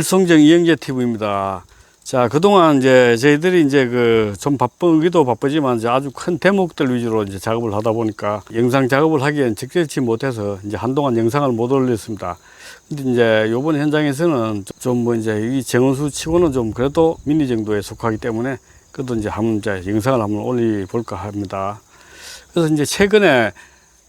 일성정 이영재 TV입니다. 자, 그동안 이제 저희들이 이제 좀 바쁘기도 바쁘지만 이제 아주 큰 대목들 위주로 이제 작업을 하다 보니까 영상 작업을 하기엔 적절치 못해서 이제 한동안 영상을 못 올렸습니다. 근데 이제 요번 현장에서는 좀 뭐 이제 이 정원수 치고는 좀 그래도 미니 정도에 속하기 때문에 그래도 이제 한번 이제 영상을 한번 올려볼까 합니다. 그래서 이제 최근에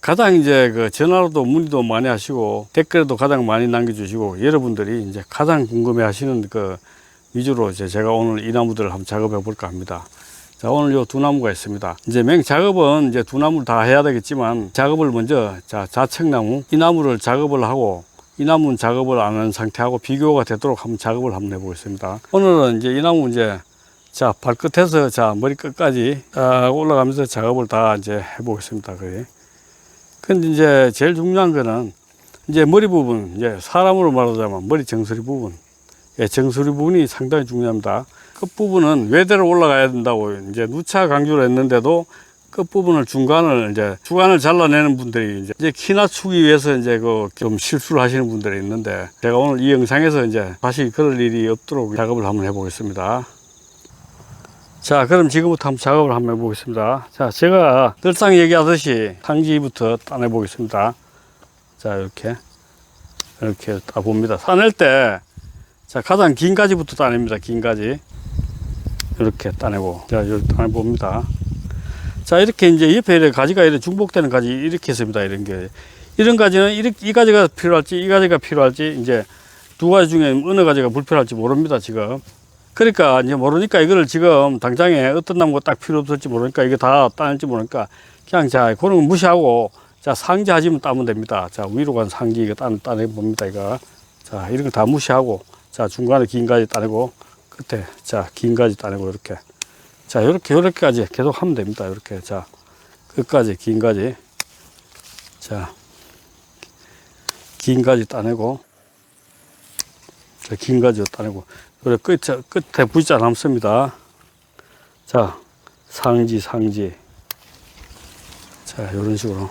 가장 이제 전화로도 문의도 많이 하시고 댓글에도 가장 많이 남겨주시고 여러분들이 이제 가장 궁금해 하시는 위주로 이제 제가 오늘 이 나무들을 한번 작업해 볼까 합니다. 자, 오늘 요 두 나무가 있습니다. 이제 맹 작업은 이제 두 나무를 다 해야 되겠지만 작업을 먼저 자책나무 이 나무를 작업을 하고 이 나무는 작업을 안 한 상태하고 비교가 되도록 한번 작업을 한번 해보겠습니다. 오늘은 이제 이 나무 이제 발끝에서 머리 끝까지 올라가면서 작업을 다 이제 해보겠습니다. 근데 이제 제일 중요한 거는 이제 머리 부분, 이제 사람으로 말하자면 머리 정수리 부분, 정수리 부분이 상당히 중요합니다. 끝부분은 외대로 올라가야 된다고 이제 누차 강조를 했는데도 끝부분을 주간을 잘라내는 분들이 이제 키 낮추기 위해서 이제 좀 실수를 하시는 분들이 있는데 제가 오늘 이 영상에서 이제 다시 그럴 일이 없도록 작업을 한번 해보겠습니다. 자, 그럼 지금부터 한번 작업을 한번 해보겠습니다. 자, 제가 늘상 얘기하듯이 상지부터 따내 보겠습니다. 자, 이렇게 따봅니다. 따낼 때, 가장 긴 가지부터 따냅니다. 긴 가지. 이렇게 따내고, 자, 이렇게 따내봅니다. 자, 이렇게 이제 옆에 가지가 이렇게 중복되는 가지 이렇게 있습니다. 이런 가지는 이 가지가 필요할지, 이 가지가 필요할지, 이제 두 가지 중에 어느 가지가 불필요할지 모릅니다, 지금. 그러니까 이제 모르니까 이거를 지금 당장에 어떤 나무가 딱 필요 없을지 모르니까 이게 다 따낼지 모르니까 그냥 그런 거 무시하고 상지 하지만 따면 됩니다. 자, 위로 간 상지 이거 따내 봅니다. 이거. 자, 이런 거 다 무시하고 중간에 긴 가지 따내고 끝에 긴 가지 따내고 이렇게. 자, 요렇게까지 계속 하면 됩니다. 이렇게. 끝까지 긴 가지. 긴 가지 따내고 긴 가지 따내고 그래, 끝에 V자 남습니다. 자, 상지. 자, 요런 식으로.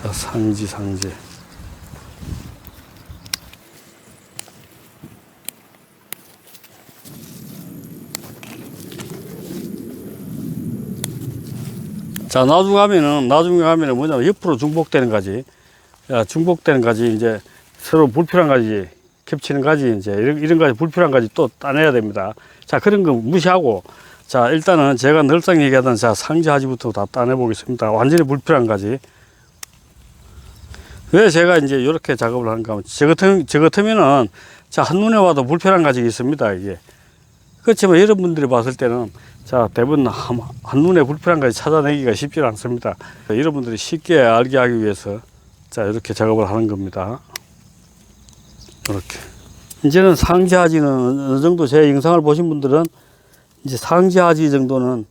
자, 상지. 자, 나중에 가면은 뭐냐면 옆으로 중복되는 가지. 중복되는 가지 이제 서로 불필요한 가지 겹치는 가지 이제 이런 가지 불필요한 가지 또 따내야 됩니다. 자, 그런 거 무시하고 일단은 제가 늘상 얘기하던 상지 하지부터 다 따내 보겠습니다. 완전히 불필요한 가지. 왜 제가 이제 이렇게 작업을 하는가 하면 저 같으면은 한눈에 와도 불필요한 가지가 있습니다. 이게 그렇지만 여러분들이 봤을 때는 대부분 한눈에 불필요한 가지 찾아내기가 쉽지 않습니다. 여러분들이 쉽게 알게 하기 위해서 이렇게 작업을 하는 겁니다. 이렇게. 이제는 상지하지는 어느 정도 제 영상을 보신 분들은 이제 상지하지 정도는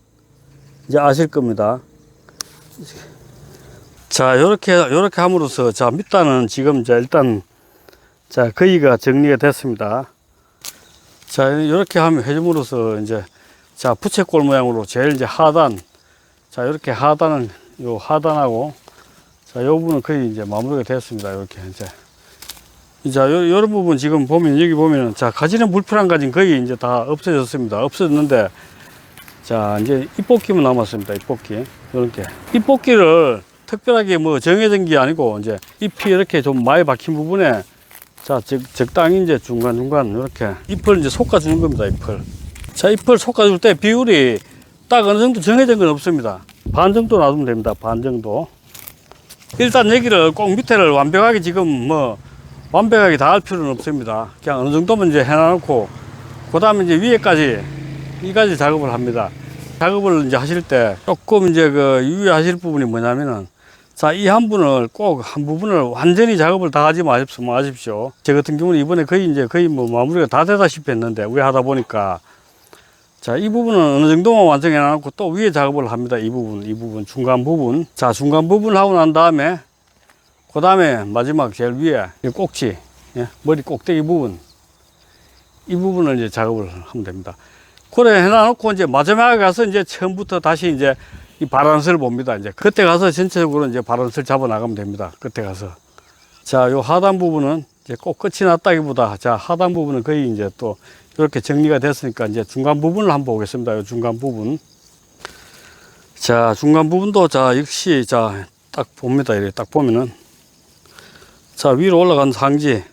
이제 아실 겁니다. 자, 요렇게 함으로써 밑단은 지금 일단 거의가 정리가 됐습니다. 자, 요렇게 하면 해줌으로써 이제 부채꼴 모양으로 제일 이제 하단. 요렇게 하단은 요 하단하고 요 부분은 거의 이제 마무리가 됐습니다. 이렇게 요런 부분 지금 보면 여기 보면은 가지는 불필요한 가지는 거의 이제 다 없어졌습니다. 없어졌는데 이제 잎뽑기만 남았습니다. 잎뽑기. 이렇게 잎뽑기를 특별하게 뭐 정해진 게 아니고 이제 잎이 이렇게 좀 많이 박힌 부분에 적당히 이제 중간중간 이렇게 잎을 이제 솎아주는 겁니다. 잎을 솎아줄 때 비율이 딱 어느 정도 정해진 건 없습니다. 반 정도 놔두면 됩니다. 반 정도. 일단 여기를 꼭 밑에를 완벽하게 완벽하게 다 할 필요는 없습니다. 그냥 어느 정도면 이제 해놔놓고, 그 다음에 이제 위에까지, 이까지 작업을 합니다. 작업을 이제 하실 때 조금 이제 유의하실 부분이 뭐냐면은, 이 한 부분을 완전히 작업을 다 하지 마십시오. 저 같은 경우는 이번에 거의 마무리가 다 되다시피 했는데, 위에 하다 보니까. 이 부분은 어느 정도만 완성해 놔놓고 또 위에 작업을 합니다. 이 부분, 중간 부분. 중간 부분 하고 난 다음에, 그 다음에 마지막 제일 위에 꼭지, 머리 꼭대기 부분, 이 부분을 이제 작업을 하면 됩니다. 그래 해놔놓고 이제 마지막에 가서 이제 처음부터 다시 이제 이 바란스를 봅니다. 이제 그때 가서 전체적으로 이제 바란스를 잡아 나가면 됩니다. 그때 가서. 자, 요 하단 부분은 이제 꼭 끝이 났다기보다, 자, 하단 부분은 거의 이제 또 이렇게 정리가 됐으니까 이제 중간 부분을 한번 보겠습니다. 요 중간 부분. 자, 중간 부분도 자, 역시 자, 딱 봅니다. 이렇게 딱 보면은. 자, 위로 올라간 상지.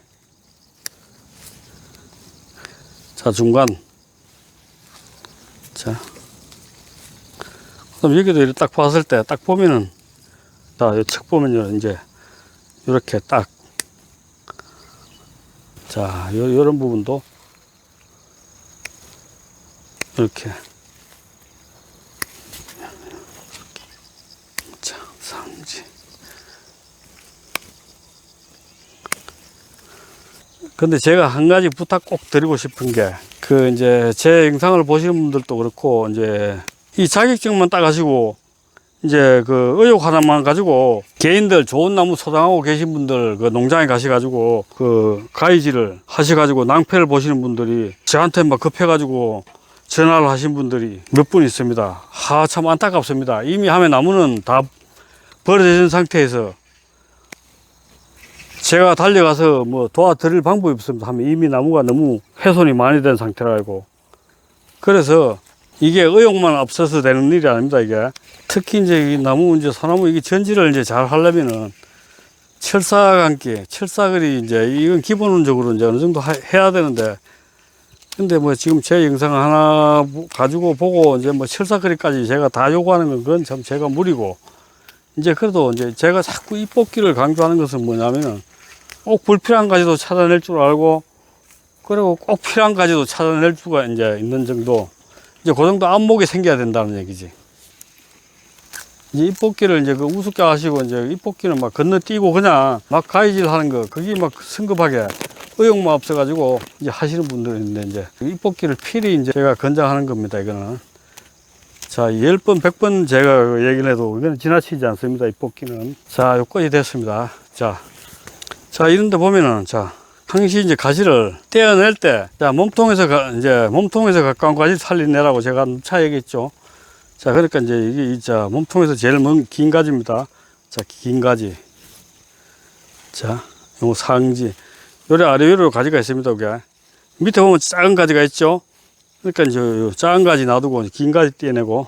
자, 중간. 자. 그럼 여기도 이렇게 딱 봤을 때 딱 보면은, 자, 척 보면요, 이제, 이렇게 딱. 자, 요런 부분도 이렇게. 자, 상지. 근데 제가 한 가지 부탁 꼭 드리고 싶은 게, 이제 제 영상을 보시는 분들도 그렇고, 이제 이 자격증만 따가지고, 이제 의욕 하나만 가지고 개인들 좋은 나무 소장하고 계신 분들 농장에 가셔가지고 가위질을 하셔가지고 낭패를 보시는 분들이 저한테 막 급해가지고 전화를 하신 분들이 몇 분 있습니다. 참 안타깝습니다. 이미 하면 나무는 다 버려진 상태에서 제가 달려가서 뭐 도와드릴 방법이 없습니다. 하면 이미 나무가 너무 훼손이 많이 된 상태라고. 그래서 이게 의욕만 앞서서 되는 일이 아닙니다, 이게. 특히 이제 이 나무, 이제 소나무, 이게 전지를 이제 잘 하려면은 철사감기, 철사거리 이제 이건 기본적으로 이제 어느 정도 해야 되는데, 근데 뭐 지금 제 영상 하나 가지고 보고 이제 뭐 철사거리까지 제가 다 요구하는 건 그건 참 제가 무리고, 이제 그래도 이제 제가 자꾸 이 뽑기를 강조하는 것은 뭐냐면은 꼭 불필요한 가지도 찾아낼 줄 알고, 그리고 꼭 필요한 가지도 찾아낼 수가 이제 있는 정도, 이제 그 정도 안목이 생겨야 된다는 얘기지. 이제 잎뽑기를 이제 우습게 하시고, 이제 잎뽑기는 막 건너뛰고 그냥 막 가위질 하는 거, 그게 막 성급하게 의욕만 없어가지고 이제 하시는 분들이 있는데, 이제 잎뽑기를 필히 이제 제가 권장하는 겁니다, 이거는. 자, 10번, 100번 제가 얘기를 해도 이거는 지나치지 않습니다, 잎뽑기는. 자, 요까지 됐습니다. 자, 이런데 보면은, 자, 항시 이제 가지를 떼어낼 때, 자, 몸통에서 가까운 가지 살려내라고 제가 차 얘기했죠. 자, 그러니까 이제 이게 자, 몸통에서 제일 긴 가지입니다. 자, 긴 가지. 자, 요 상지. 요래 아래 위로 가지가 있습니다, 이게. 밑에 보면 작은 가지가 있죠. 그러니까 이제 요 작은 가지 놔두고 긴 가지 떼내고,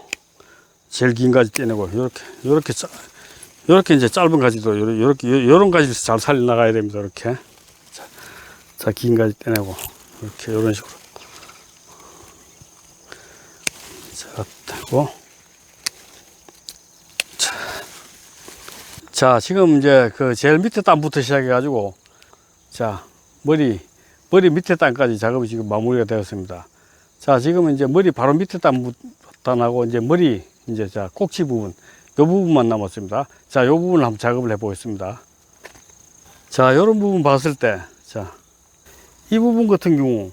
제일 긴 가지 떼내고, 요렇게 이제 짧은 가지도 요런 가지를 잘 살려 나가야 됩니다, 이렇게. 자, 긴 가지 떼내고, 이렇게, 요런 식으로. 자, 떼고. 자, 지금 이제 제일 밑에 단부터 시작해가지고, 자, 머리 밑에 단까지 작업이 지금 마무리가 되었습니다. 자, 지금 이제 머리 바로 밑에 단하고, 이제 머리, 이제 자, 꼭지 부분, 요 부분만 남았습니다. 자, 요 부분을 한번 작업을 해 보겠습니다. 자, 요런 부분 봤을 때, 자, 이 부분 같은 경우,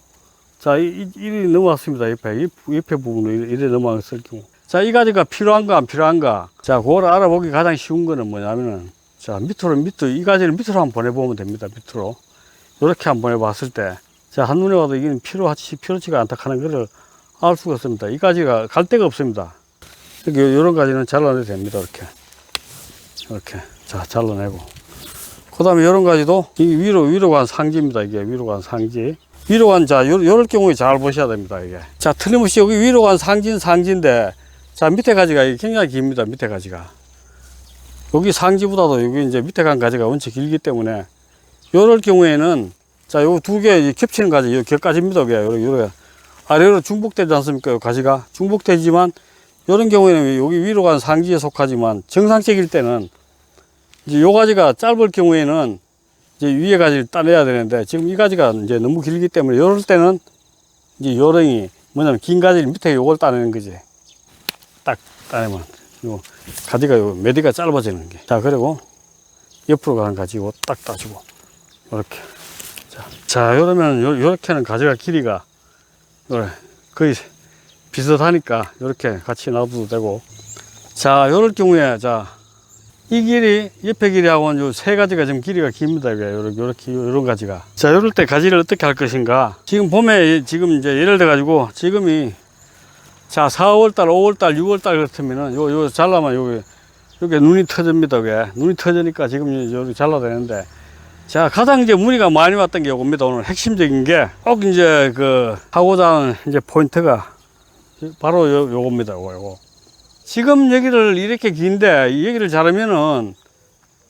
자, 이리 넘어왔습니다. 옆에 부분으로 이래 넘어왔을 경우. 자, 이 가지가 필요한가, 안 필요한가. 자, 그걸 알아보기 가장 쉬운 거는 뭐냐면은, 자, 밑으로, 이 가지를 밑으로 한번 보내보면 됩니다. 밑으로. 이렇게 한번 보내봤을 때, 자, 한눈에 와도 이게 필요치가 않다 하는 거를 알 수가 없습니다. 이 가지가 갈 데가 없습니다. 이런 가지는 잘라내도 됩니다. 이렇게. 자, 잘라내고. 그 다음에 이런 가지도 위로 간 상지입니다. 이게 위로 간 상지. 위로 간, 자, 요럴 경우에 잘 보셔야 됩니다. 이게. 자, 틀림없이 여기 위로 간 상지인데, 자, 밑에 가지가 굉장히 깁니다. 밑에 가지가. 여기 상지보다도 여기 이제 밑에 간 가지가 원체 길기 때문에, 요럴 경우에는, 자, 요 두 개 겹치는 가지, 요 겹가지입니다. 요렇게. 아래로 중복되지 않습니까? 요 가지가. 중복되지만, 요런 경우에는 여기 위로 간 상지에 속하지만, 정상적일 때는, 이제 요 가지가 짧을 경우에는, 이제 위에 가지를 따내야 되는데, 지금 이 가지가 이제 너무 길기 때문에, 요럴 때는, 이제 요령이 뭐냐면, 긴 가지를 밑에 요걸 따내는 거지. 딱 따내면, 요 가지가 요 매디가 짧아지는 게. 자, 그리고 옆으로 가는 가지고 딱 따주고, 이렇게. 자, 요러면 요렇게는 가지가 길이가, 거의 비슷하니까, 요렇게 같이 놔둬도 되고. 자, 요럴 경우에, 자, 이 길이, 옆에 길이하고는 요 세 가지가 지금 길이가 깁니다. 요렇게, 요런 가지가. 자, 요럴 때 가지를 어떻게 할 것인가. 지금 봄에, 지금 이제 예를 들어가지고, 지금이, 자, 4월달, 5월달, 6월달 같으면은, 요 잘라면 요게 눈이 터집니다. 눈이 터지니까 지금 요렇게 잘라야 되는데, 자, 가장 이제 문의가 많이 왔던 게 요겁니다. 오늘 핵심적인 게 꼭 이제 그 하고자 하는 이제 포인트가 바로 요겁니다. 요거. 지금 얘기를 이렇게 긴데 이 얘기를 잘하면은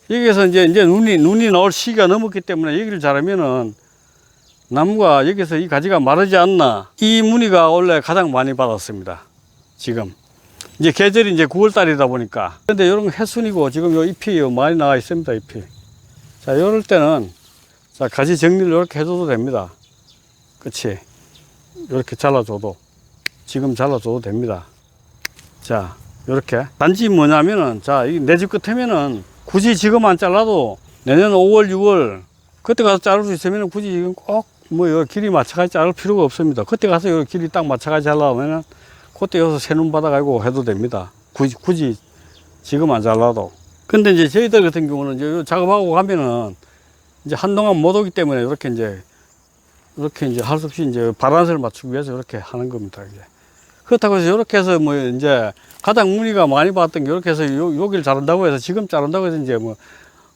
여기에서 이제 눈이 나올 시기가 넘었기 때문에 얘기를 잘하면은 나무가 여기서 이 가지가 마르지 않나. 이 문의가 원래 가장 많이 받았습니다. 지금. 이제 계절이 이제 9월 달이다 보니까. 근데 이런 거 해순이고 지금 요 잎이 많이 나와 있습니다. 잎이. 자, 이럴 때는 자, 가지 정리를 이렇게 해줘도 됩니다. 그치? 이렇게 잘라줘도. 지금 잘라줘도 됩니다. 자, 이렇게. 단지 뭐냐면은, 자, 내 집 끝이면은 굳이 지금 안 잘라도 내년 5월, 6월 그때 가서 자를 수 있으면 굳이 지금 꼭 뭐 길이 맞춰가지고 자를 필요가 없습니다. 그때 가서 요 길이 딱 맞춰가지고 잘라면은 그때 여기서 새눈 받아가지고 해도 됩니다. 굳이 지금 안 잘라도. 근데 이제 저희들 같은 경우는 이제 작업하고 가면은 이제 한동안 못 오기 때문에 이렇게 이제 할 수 없이 이제 바란스를 맞추기 위해서 이렇게 하는 겁니다. 이제. 그렇다고 해서 이렇게 해서 뭐 이제 가장 문의가 많이 받았던 게 이렇게 해서 여기를 자른다고 해서 지금 자른다고 해서 이제 뭐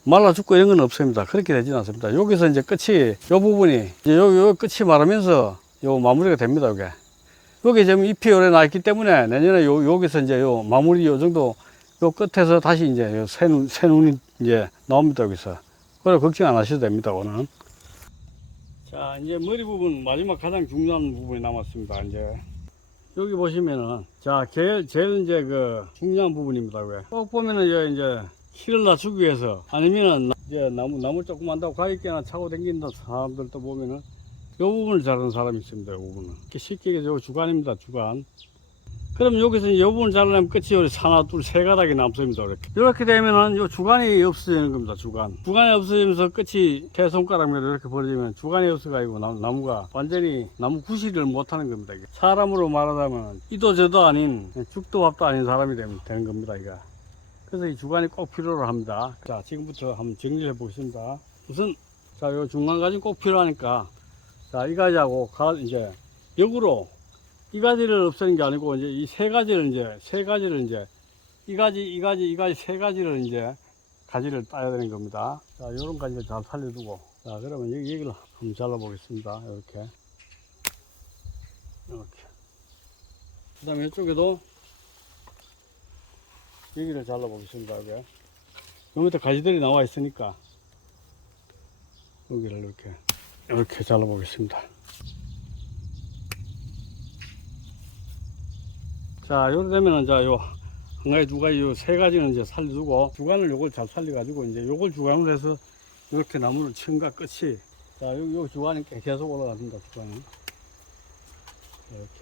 말라 죽고 이런 건 없습니다. 그렇게 되지는 않습니다. 여기서 이제 끝이 요 부분이 이제 요 끝이 마르면서 요 마무리가 됩니다. 요게. 여기 지금 잎이 오래 나 있기 때문에 내년에 여기서 이제 요 마무리 요 정도 요 끝에서 다시 이제 요 새 눈이 이제 나옵니다. 여기서. 그래 걱정 안 하셔도 됩니다. 오늘. 자, 이제 머리 부분 마지막 가장 중요한 부분이 남았습니다. 이제 여기 보시면은 자, 제일 이제 그 중요한 부분입니다. 왜? 꼭 보면은 이제 키를 낮추기 위해서 아니면은 이제 나무 조금 한다고 가위깨나 차고 다닌다 사람들도 보면은 요 부분을 자르는 사람이 있습니다. 요 부분은 쉽게 얘기해서 주간입니다. 주간. 그럼 여기서 이 부분을 자르려면 끝이 하나, 둘, 세 가닥이 남습니다. 이렇게 되면은 요 주간이 없어지는 겁니다. 주간이 없어지면서 끝이 세 손가락으로 이렇게 벌어지면 주간이 없어가지고 나무가 완전히 나무 구실을 못하는 겁니다. 이게. 사람으로 말하자면 이도 저도 아닌 죽도 밥도 아닌 사람이 되는 겁니다. 이거. 그래서 이 주간이 꼭 필요로 합니다. 자, 지금부터 한번 정리를 해 보겠습니다. 우선 자, 요 중간 가지 꼭 필요하니까 자, 이 가지하고 이제 역으로 이 가지를 없애는 게 아니고 이제 이 세 가지를 이제 이 가지 세 가지를 이제 가지를 따야 되는 겁니다. 자, 요런 가지를 잘 살려두고 자, 그러면 여기를 한번 잘라 보겠습니다. 이렇게 그 다음에 이쪽에도 여기를 잘라 보겠습니다. 요 밑에 가지들이 나와 있으니까 여기를 이렇게 잘라 보겠습니다. 자, 요렇게 되면은, 자, 한 가지, 두 가지, 요 세 가지는 이제 살려두고, 주간을 요걸 잘 살려가지고, 이제 요걸 주간으로 해서, 이렇게 나무를 층과 끝이, 자, 요 주간이 계속 올라갑니다, 주간이. 이렇게.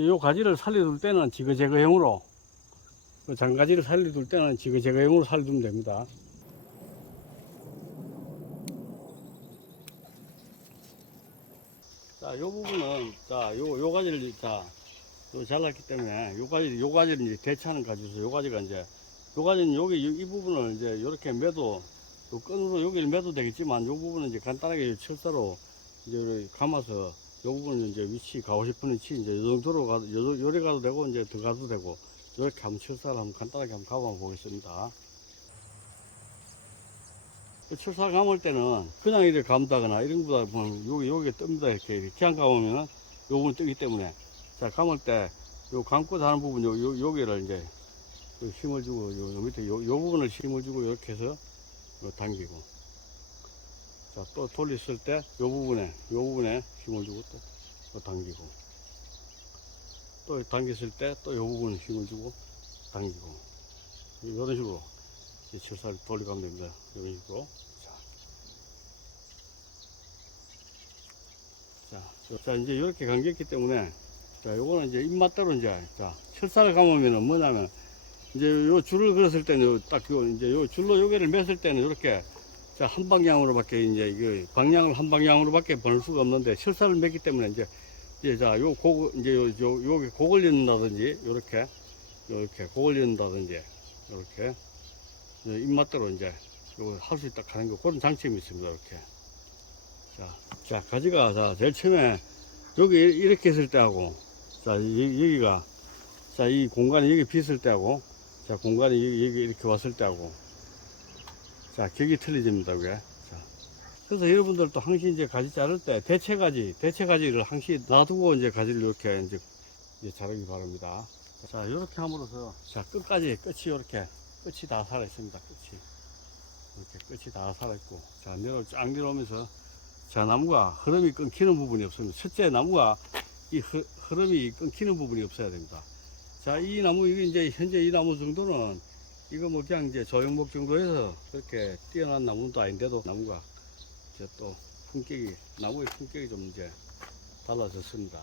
요 가지를 살려둘 때는 지그재그형으로, 장가지를 살려둘 때는 지그재그형으로 살려두면 됩니다. 자, 요 부분은, 자, 요 가지를, 자, 잘랐기 때문에, 요 가지를 이제 대체하는 가지로서, 요 가지가 이제, 요 가지는 이 부분을 이제, 요렇게 매도, 요 끈으로 여기를 매도 되겠지만, 요 부분은 이제 간단하게 철사로, 이제 감아서, 요 부분은 이제 위치, 가고 싶은 위치, 이제 요 정도로 가도, 요래 가도 되고, 이제 더 가도 되고, 이렇게 한번 철사를 한번 간단하게 한번 감아 보겠습니다. 철사 감을 때는 그냥 이렇게 감다거나 이런 거보다 보면 여기 뜹니다. 이렇게 안 감으면 요 부분 뜨기 때문에 자, 감을 때 요 감고 자는 부분 여기를 이제 힘을 주고 요 밑에 요 부분을 힘을 주고 이렇게 해서 당기고 자, 또 돌렸을 때 요 부분에 힘을 주고 또 당기고 또 당겼을 때 또 요 부분에 힘을 주고 당기고 이런 식으로 철사를 돌려가면 됩니다. 이런 식으로. 자, 이제 이렇게 감겼기 때문에, 자, 요거는 이제 입맛대로 이제, 자, 철사를 감으면은 뭐냐면, 이제 요 줄을 그었을 때는 이제 요 줄로 요게를 맸을 때는 이렇게, 자, 한 방향으로밖에 이제 방향을 한 방향으로밖에 보낼 수가 없는데, 철사를 맸기 때문에 이제 자, 요게 곡을 잇는다든지, 요렇게 곡을 잇는다든지, 요렇게. 입맛대로 이제 할 수 있다 하는 거 그런 장점이 있습니다. 이렇게 자, 가지가 제일 처음에 여기 이렇게 했을 때 하고 자, 여기가, 자, 이 공간이 여기 비었을 때하고, 자, 공간이 여기 이렇게 왔을 때하고, 자, 격이 틀려집니다, 그게. 자. 그래서 여러분들도 항시 이제 가지 자를 때, 대체가지를 항시 놔두고 이제 가지를 이렇게 이제 자르기 바랍니다. 자, 이렇게 함으로써, 자, 끝이 다 살아 있습니다, 끝이. 이렇게 끝이 다 살아있고, 자, 쫙 내려오면서, 자, 나무가 흐름이 끊기는 부분이 없습니다. 첫째, 나무가 이 흐름이 끊기는 부분이 없어야 됩니다. 자, 이 나무, 이게 이제 현재 이 나무 정도는, 이거 뭐 그냥 이제 조형목 정도에서 그렇게 뛰어난 나무도 아닌데도 나무가 이제 또 나무의 품격이 좀 이제 달라졌습니다.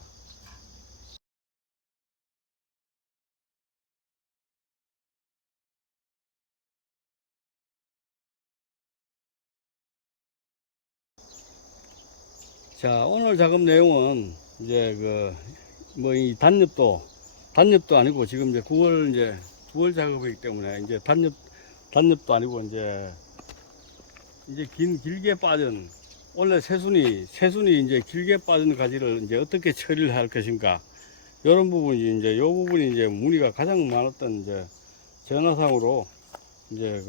자, 오늘 작업 내용은 이제 뭐 이 단엽도 아니고 지금 이제 9월 작업이기 때문에 이제 단엽도 아니고 이제 길게 빠진 원래 새순이 이제 길게 빠진 가지를 이제 어떻게 처리를 할 것인가. 이런 부분이 이제 요 부분이 이제 문의가 가장 많았던 이제 전화상으로 이제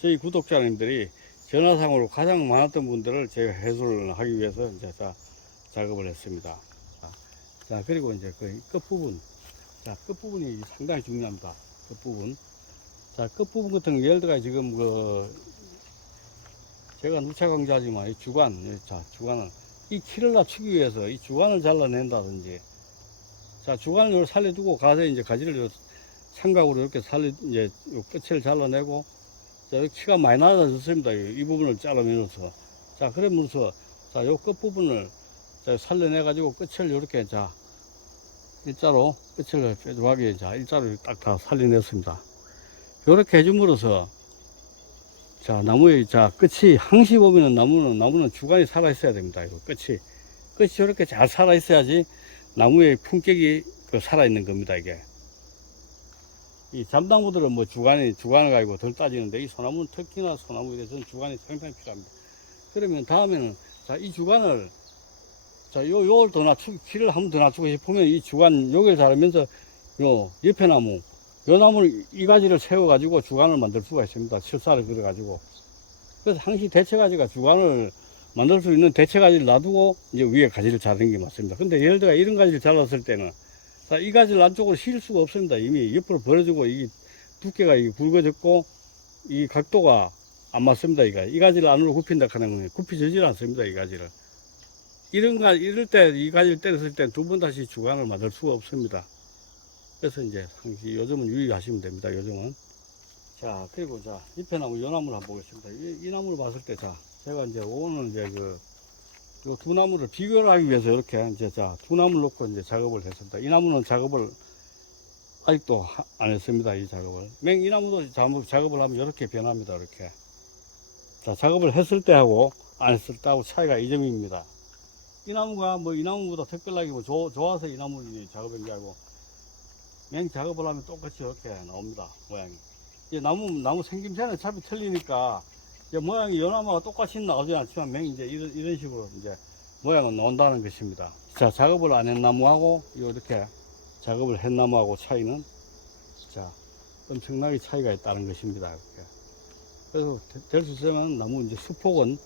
저희 구독자님들이 전화상으로 가장 많았던 분들을 제가 해소를 하기 위해서 이제 작업을 했습니다. 자, 그리고 이제 그 끝부분. 자, 끝부분이 상당히 중요합니다. 끝부분. 자, 끝부분 같은 경우 예를 들어 지금 제가 누차 강조하지만 이 주관을 이 키를 낮추기 위해서 이 주관을 잘라낸다든지, 자, 주관을 살려두고 가서 이제 가지를 삼각으로 이렇게 이제 요 끝을 잘라내고, 자, 여기 키가 많이 낮아졌습니다. 이 부분을 잘라내면서. 자, 그러면서, 자, 요 끝부분을 살려내가지고 끝을 이렇게, 자, 일자로 끝을 뾰족하게, 자, 일자로 딱 다 살려냈습니다. 요렇게 해줌으로써, 자, 나무의, 자, 끝이, 항시 보면은 나무는 주관이 살아있어야 됩니다. 이거 끝이 이렇게 잘 살아있어야지 나무의 품격이 살아있는 겁니다, 이게. 이 잠나무들은 뭐 주관을 가지고 덜 따지는데, 이 소나무는 특히나 소나무에 대해서는 주관이 상당히 필요합니다. 그러면 다음에는, 자, 이 주관을, 자, 요걸 더 낮추고, 키를 한 번 더 낮추고 싶으면 이 주관, 요걸 자르면서, 옆에 나무, 요 나무를, 이 가지를 세워가지고 주관을 만들 수가 있습니다. 실사를 걸어가지고. 그래서 항시 대체가지가 주관을 만들 수 있는 대체가지를 놔두고, 이제 위에 가지를 자르는 게 맞습니다. 근데 예를 들어 이런 가지를 잘랐을 때는, 자, 이 가지를 안쪽으로 실 수가 없습니다. 이미 옆으로 벌어지고, 이 두께가 굵어졌고, 이 각도가 안 맞습니다. 이 가지를 안으로 굽힌다 하는 건 굽혀지질 않습니다. 이 가지를. 이럴 때, 이 가지를 때렸을 때 두 번 다시 주관을 만들 수가 없습니다. 그래서 이제 항시 요즘은 유의하시면 됩니다. 요즘은. 자, 그리고 자, 잎에 나무, 요 나무를 한번 보겠습니다. 이 나무를 봤을 때, 자, 제가 이제 오늘 이제 요 두 나무를 비교를 하기 위해서 이렇게 이제 두 나무를 놓고 이제 작업을 했습니다. 이 나무는 작업을 아직도 안 했습니다. 이 작업을. 이 나무도 작업을 하면 이렇게 변합니다. 이렇게. 자, 작업을 했을 때하고 안 했을 때하고 차이가 이 점입니다. 이 나무가 뭐 이 나무보다 특별하게 뭐 좋아서 이 나무를 작업한 게 아니고, 작업을 하면 똑같이 이렇게 나옵니다. 모양이. 이제 나무 생김새는 차이 틀리니까, 이제 모양이 연나무와 똑같이 나오지 않지만, 이제 이런 식으로 이제 모양은 나온다는 것입니다. 자, 작업을 안 한 나무하고, 이렇게 작업을 한 나무하고 차이는, 자, 엄청나게 차이가 있다는 것입니다. 이렇게. 그래서 될 수 있으면 나무 이제 수폭은,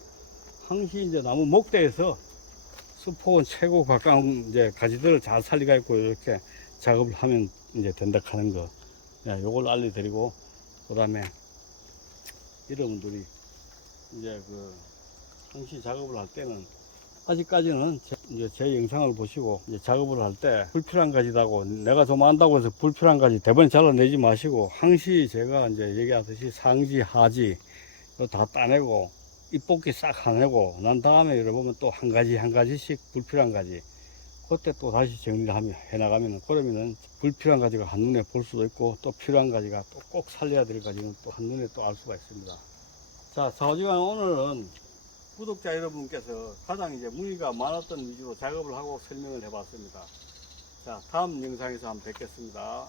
항시 이제 나무 목대에서 수폭은 최고 가까운 이제 가지들을 잘 살리고 이렇게 작업을 하면 이제 된다 하는 거. 요걸 알려드리고, 그 다음에 여러분들이 이제 항시 작업을 할 때는, 아직까지는 이제 제 영상을 보시고 이제 작업을 할 때 불필요한 가지다고 내가 좀 안다고 해서 불필요한 가지 대번에 잘라내지 마시고, 항시 제가 이제 얘기하듯이 상지 하지 다 따내고 잎뽑기 싹 하내고 난 다음에 여러분 또 한 가지씩 불필요한 가지 그때 또 다시 정리를 해나가면, 그러면은 불필요한 가지가 한눈에 볼 수도 있고, 또 필요한 가지가 또 꼭 살려야 될 가지는 또 한눈에 또 알 수가 있습니다. 자, 좌우지간 오늘은 구독자 여러분께서 가장 이제 문의가 많았던 위주로 작업을 하고 설명을 해봤습니다. 자, 다음 영상에서 한번 뵙겠습니다.